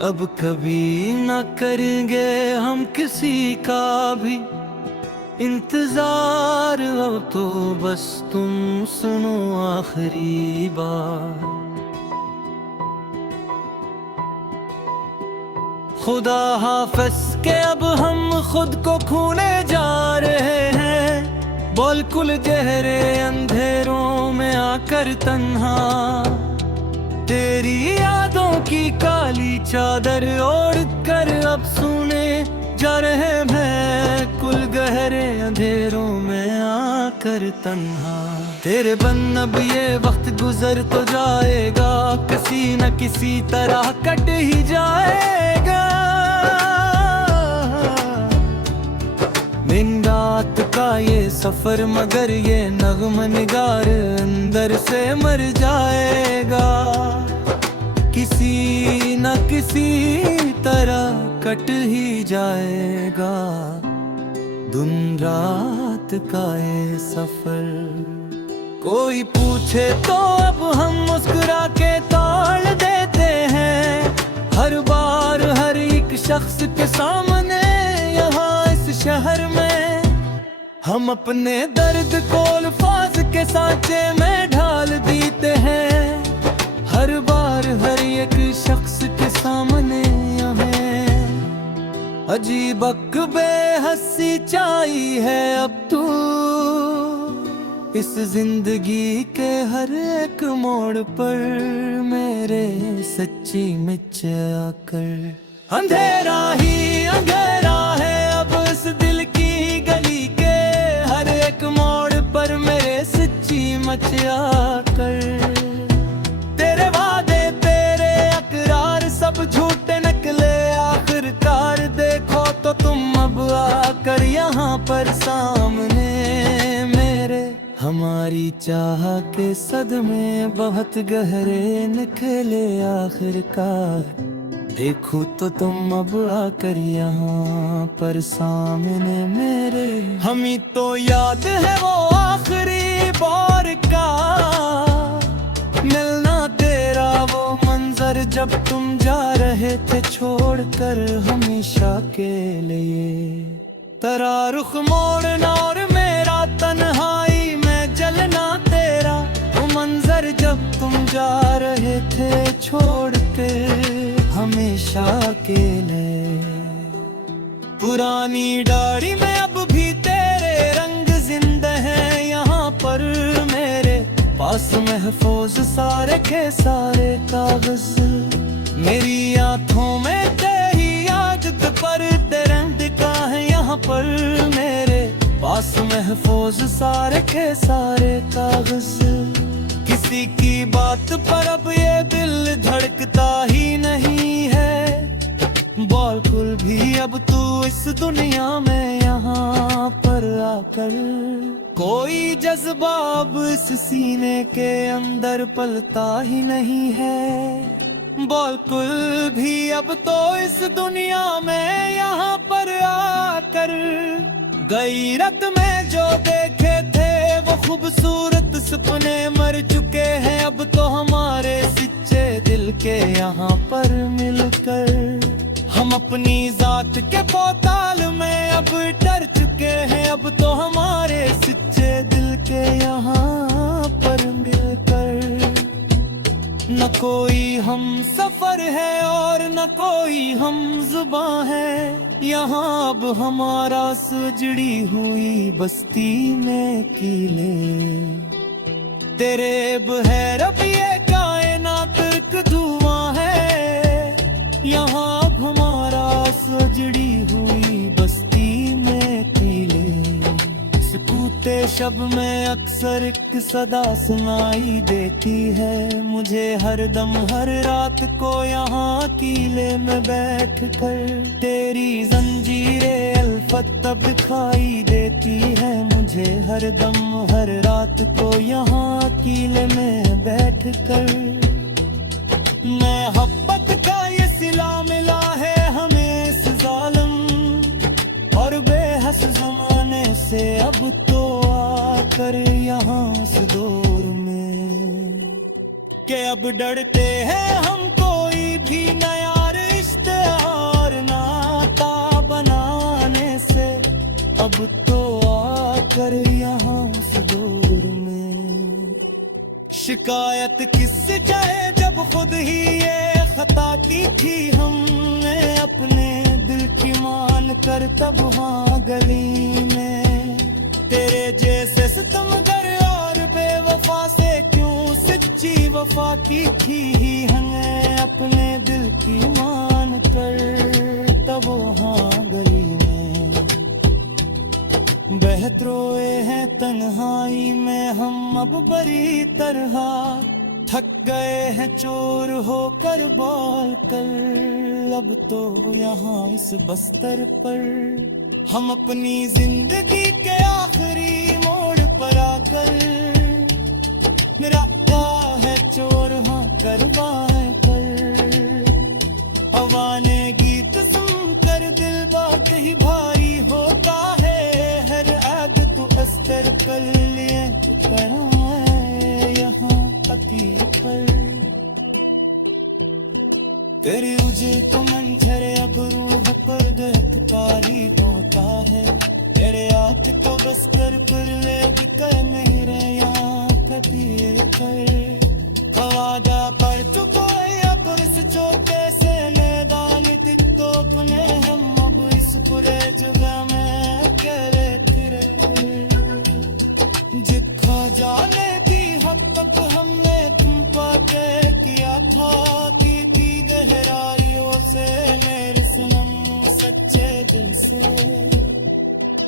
अब कभी न करेंगे हम किसी का भी इंतजार, अब तो बस तुम सुनो आखिरी बार। खुदा हाफिज के अब हम खुद को खोने जा रहे हैं, बिल्कुल गहरे अंधेरों में आकर तन्हा। तेरी यादों की काली चादर ओढ़ कर अब सुने जा रहे हैं, कुल गहरे अंधेरों में आकर तन्हा। तेरे बन अब ये वक्त गुजर तो जाएगा, किसी न किसी तरह कट ही जाएगा। दिन रात का ये सफर मगर ये नगम निगार अंदर से मर जाएगा, किसी न किसी तरह कट ही जाएगा। दिन रात का ये सफर कोई पूछे तो अब हम मुस्कुरा के ताड़ देते हैं, हर बार हर एक शख्स के सामने यहाँ इस शहर में हम अपने दर्द को अल्फाज के सांचे में ढाल देते हैं, हर बार हर एक शख्स के सामने यहाँ अजीब बेहसी चाही है अब तू। इस जिंदगी के हर एक मोड़ पर मेरे सच्ची मिच आकर। अंधेरा ही अंधेरा है अब इस दिल की गली के हर एक मोड़ पर मेरे सच्ची मच आकर। तेरे वादे तेरे अकरार सब झूठे निकले आखिरकार, देखो तो तुम अब आकर यहाँ पर सामने मेरे। हमारी चाह के सदमे बहुत गहरे निकले आखिरकार, देखो तो तुम अब आकर यहाँ पर सामने मेरे। हमें तो याद है वो आखिरी बार का मिलना तेरा वो मंजर, जब तुम जा रहे थे छोड़कर हमेशा के लिए। तेरा रुख मोड़ना और मेरा तन्हाई में जलना, तेरा वो मंजर जब तुम जा रहे थे छोड़ के हमेशा के लिए। पुरानी डायरी में अब भी तेरे रंग जिंदा है यहाँ पर मेरे पास महफूज सारे के सारे कागज। मेरी आंखों में तेरी आदत पर तेरे का है यहाँ पर मेरे पास महफूज सारे के सारे कागज। किसी की बात पर अब ये दिल धड़कता ही नहीं है, बिल्कुल भी अब तू इस दुनिया में यहाँ पर आकर। कोई जज्बा अब इस सीने के अंदर पलता ही नहीं है, बिल्कुल भी अब तो इस दुनिया में यहाँ पर आकर। गैरत में जो देखे थे वो खूबसूरत सपने मर चुके हैं, अब तो हमारे सच्चे दिल के यहाँ पर मिलकर। हम अपनी जात के पोताल में अब डर चुके हैं, अब तो हमारे सच्चे दिल के यहाँ पर मिलकर। न कोई हम सफर है और न कोई हम जुबां है, यहाँ अब हमारा सजड़ी हुई बस्ती में कीले। तेरे बहर अब ये कायनात एक धुआं है, यहाँ अब हमारा सजड़ी हुई बस्ती में कीले। सकूते शब में अक्सर एक सदा सुनाई देती है मुझे हर दम हर रात को यहाँ कीले में बैठ कर। तेरी जंजीरें अल्फत अब दिखाई देती है मुझे हर दम हर रात को यहाँ कीले में बैठ कर। मोहब्बत का ये सिला मिला है हमें इस जालिम और बेहस जमाने से, अब तो आकर यहाँ इस दौर में के अब डरते हैं हम कोई भी नया रिश्ता अब तो आकर यहाँ उस दौर में शिकायत किससे चाहे, जब खुद ही ये खता की थी हमने अपने दिल की मान कर तब वहाँ गली में। तेरे जैसे सितमगर और बेवफा से क्यों सच्ची वफा की थी हमें अपने दिल की मान कर तब वहाँ गली में। बहत रोए हैं तन्हाई में हम अब बड़ी तरह, थक गए हैं चोर होकर बाल कर। अब तो यहाँ इस बस्तर पर हम अपनी जिंदगी के आखिरी मोड़ पर आकर, मेरा है चोर हाँ करवाए कर। अवाने गीत सुनकर दिल बात ही भारी होता है, हर आदत तो अस्तर कर लिए पड़ा है यहाँ अकील पर। तेरे उजे तो मंजर अब रूह पर दहकारी होता है, तेरे आत तो बस कर ले कर नहीं रहे यहाँ कभी कर। हवादा पर चुको या पुरुष चौके से मैदान तो अपने हम अब इस पूरे जगह में अकेले फिरे। जितना जाने की हद तक हमने तुम पाते किया था कि थी गहराइयों से मेरे सनम सच्चे दिल से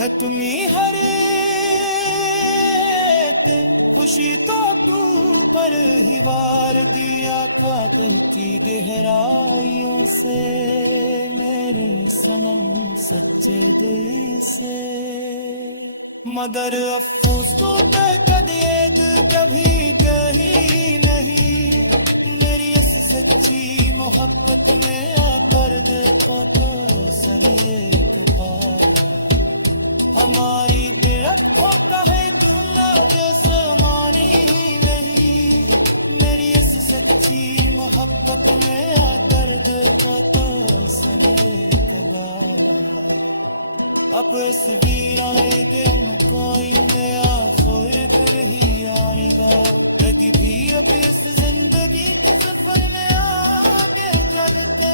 है तुम्ही हर एक खुशी तो तू पर ही वार दिया खातिर की गहराइयों से मेरे सनम सच्चे दिल से। मगर अफसोस तो कभी दिल कभी कहीं नहीं, मेरी इस सच्ची मोहब्बत में आकर देखो तो सने के पार हमारी तिरक होता है तुमना जैसा मानी नहीं। मेरी इस सच्ची मोहब्बत में आकर देखो तो सने के पार। अब इस वीराने के कोई नया फर्क ही आएगा, लगी भी अब इस जिंदगी के सफर में आगे चलते